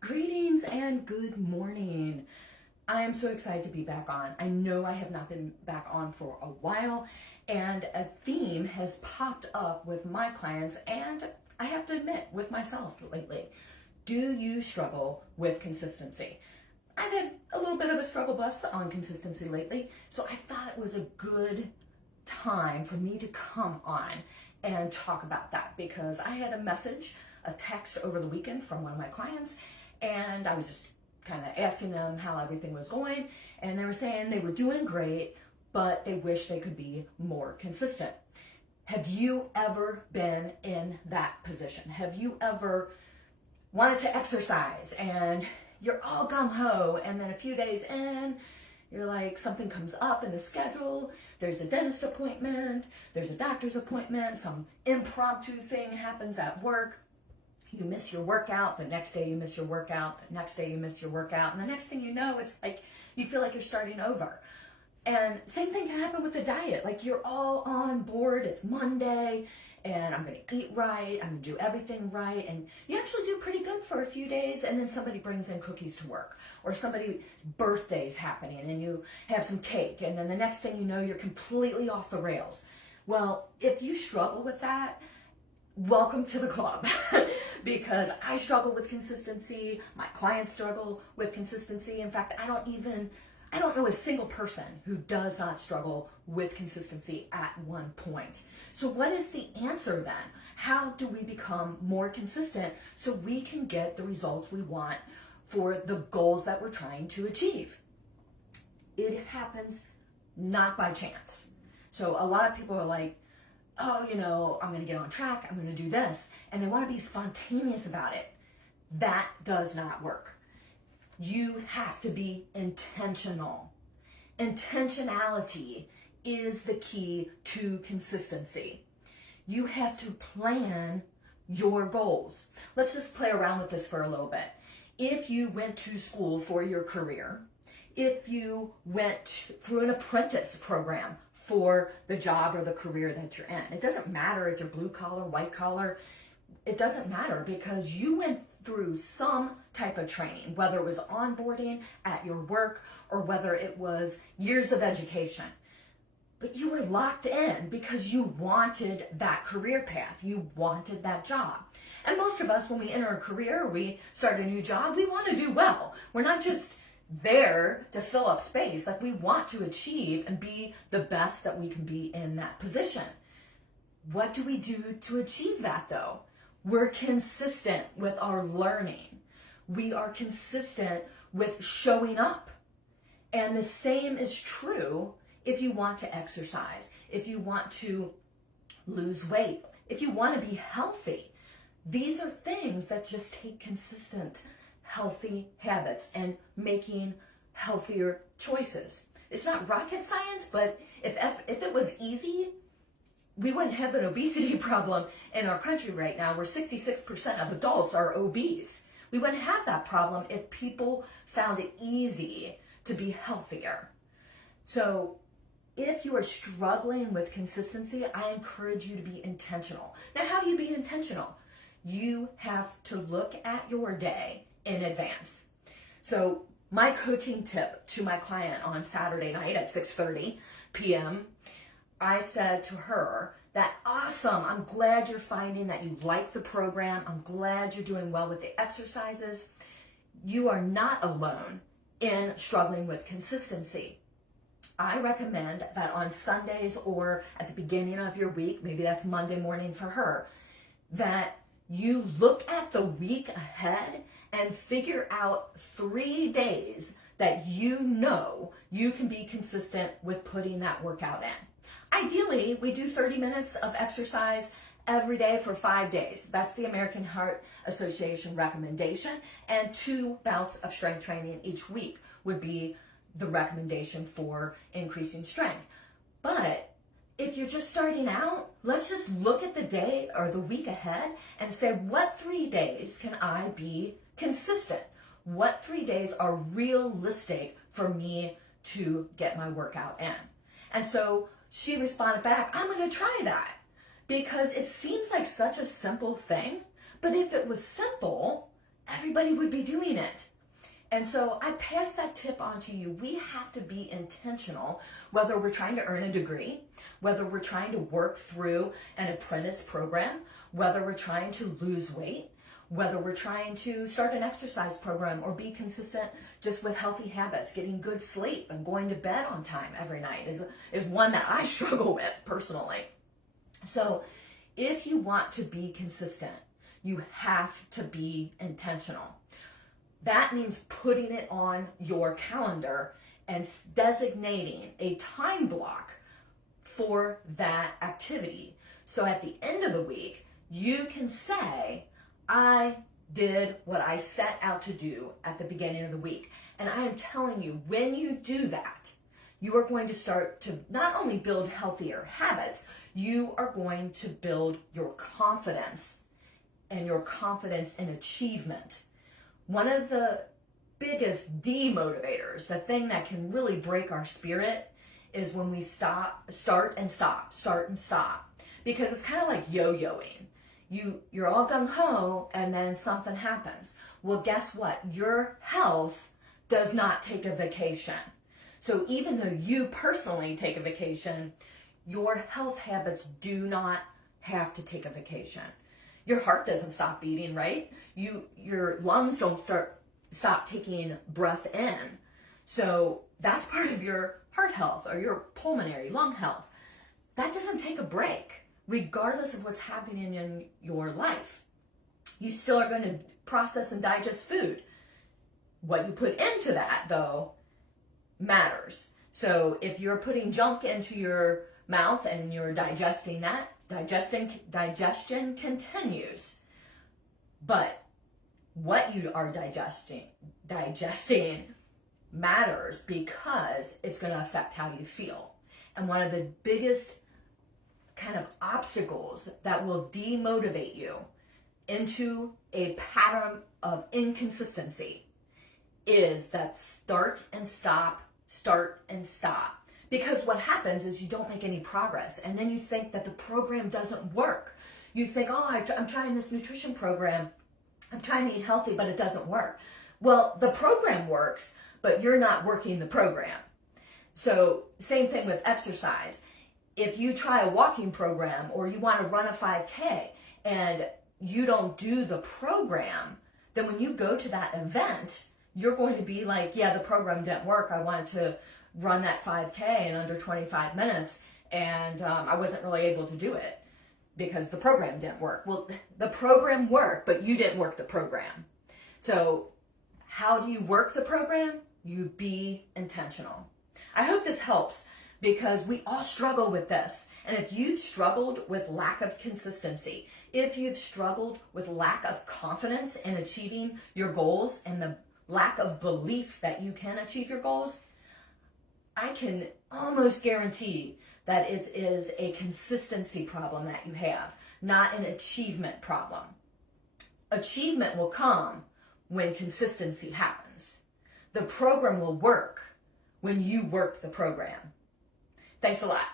Greetings and good morning. I am so excited to be back on. I know I have not been back on for a while, and a theme has popped up with my clients, and I have to admit, with myself lately. Do you struggle with consistency? I did a little bit of a struggle bus on consistency lately, so I thought it was a good time for me to come on and talk about that because I had a text over the weekend from one of my clients, and I was just kind of asking them how everything was going, and they were saying they were doing great, but they wish they could be more consistent. Have you ever been in that position? Have you ever wanted to exercise and you're all gung-ho, and then a few days in, you're like, something comes up in the schedule, there's a dentist appointment, there's a doctor's appointment, some impromptu thing happens at work, you miss your workout, the next day you miss your workout, the next day you miss your workout, and the next thing you know, it's like you feel like you're starting over. And same thing can happen with the diet. Like you're all on board, it's Monday, and I'm gonna eat right, I'm gonna do everything right, and you actually do pretty good for a few days, and then somebody brings in cookies to work, or somebody's birthday's happening, and you have some cake, and then the next thing you know, you're completely off the rails. Well, if you struggle with that, welcome to the club. Because I struggle with consistency, my clients struggle with consistency. In fact, I don't know a single person who does not struggle with consistency at one point. So what is the answer then? How do we become more consistent so we can get the results we want for the goals that we're trying to achieve? It happens not by chance. So a lot of people are like, oh, I'm going to get on track, I'm going to do this, and they want to be spontaneous about it. That does not work. You have to be intentional. Intentionality is the key to consistency. You have to plan your goals. Let's just play around with this for a little bit. If you went to school for your career, if you went through an apprentice program for the job or the career that you're in, it doesn't matter if you're blue collar, white collar, it doesn't matter because you went through some type of training, whether it was onboarding at your work or whether it was years of education. But you were locked in because you wanted that career path. You wanted that job. And most of us, when we enter a career, we start a new job, we want to do well. We're not just there to fill up space. Like we want to achieve and be the best that we can be in that position. What do we do to achieve that though? We're consistent with our learning. We are consistent with showing up. And the same is true if you want to exercise, if you want to lose weight, if you want to be healthy. These are things that just take consistent, healthy habits and making healthier choices. It's not rocket science, but if it was easy, we wouldn't have an obesity problem in our country right now where 66% of adults are obese. We wouldn't have that problem if people found it easy to be healthier. So if you are struggling with consistency, I encourage you to be intentional. Now, how do you be intentional? You have to look at your day in advance. So my coaching tip to my client on Saturday night at 6:30 p.m., I said to her that, awesome, I'm glad you're finding that you like the program. I'm glad you're doing well with the exercises. You are not alone in struggling with consistency. I recommend that on Sundays or at the beginning of your week, maybe that's Monday morning for her, that you look at the week ahead and figure out 3 days that you know you can be consistent with putting that workout in. Ideally, we do 30 minutes of exercise every day for 5 days. That's the American Heart Association recommendation, and 2 bouts of strength training each week would be the recommendation for increasing strength. But if you're just starting out, let's just look at the day or the week ahead and say, what 3 days can I be consistent? What 3 days are realistic for me to get my workout in? And so she responded back, I'm going to try that because it seems like such a simple thing. But if it was simple, everybody would be doing it. And so I pass that tip on to you. We have to be intentional, whether we're trying to earn a degree, whether we're trying to work through an apprentice program, whether we're trying to lose weight, whether we're trying to start an exercise program or be consistent just with healthy habits. Getting good sleep and going to bed on time every night is one that I struggle with personally. So if you want to be consistent, you have to be intentional. That means putting it on your calendar and designating a time block for that activity. So at the end of the week, you can say, I did what I set out to do at the beginning of the week. And I am telling you, when you do that, you are going to start to not only build healthier habits, you are going to build your confidence and your confidence in achievement. One of the biggest demotivators, the thing that can really break our spirit, is when we start and stop. Because it's kind of like yo-yoing. You're all gung-ho and then something happens. Well, guess what? Your health does not take a vacation. So even though you personally take a vacation, your health habits do not have to take a vacation. Your heart doesn't stop beating, right? Your lungs don't stop taking breath in. So that's part of your heart health or your pulmonary lung health. That doesn't take a break, regardless of what's happening in your life. You still are going to process and digest food. What you put into that, though, matters. So if you're putting junk into your mouth and you're digesting that, digestion continues. But what you are digesting matters because it's going to affect how you feel. And one of the biggest kind of obstacles that will demotivate you into a pattern of inconsistency is that start and stop. Because what happens is you don't make any progress, and then you think that the program doesn't work. You think, I'm trying this nutrition program, I'm trying to eat healthy, but it doesn't work. Well, the program works, but you're not working the program. So same thing with exercise. If you try a walking program or you want to run a 5K and you don't do the program, then when you go to that event, you're going to be like, yeah, the program didn't work. I wanted to run that 5K in under 25 minutes and I wasn't really able to do it because the program didn't work. Well, the program worked, but you didn't work the program. So how do you work the program? You be intentional. I hope this helps because we all struggle with this. And if you've struggled with lack of consistency, if you've struggled with lack of confidence in achieving your goals and the lack of belief that you can achieve your goals, I can almost guarantee that it is a consistency problem that you have, not an achievement problem. Achievement will come when consistency happens. The program will work when you work the program. Thanks a lot.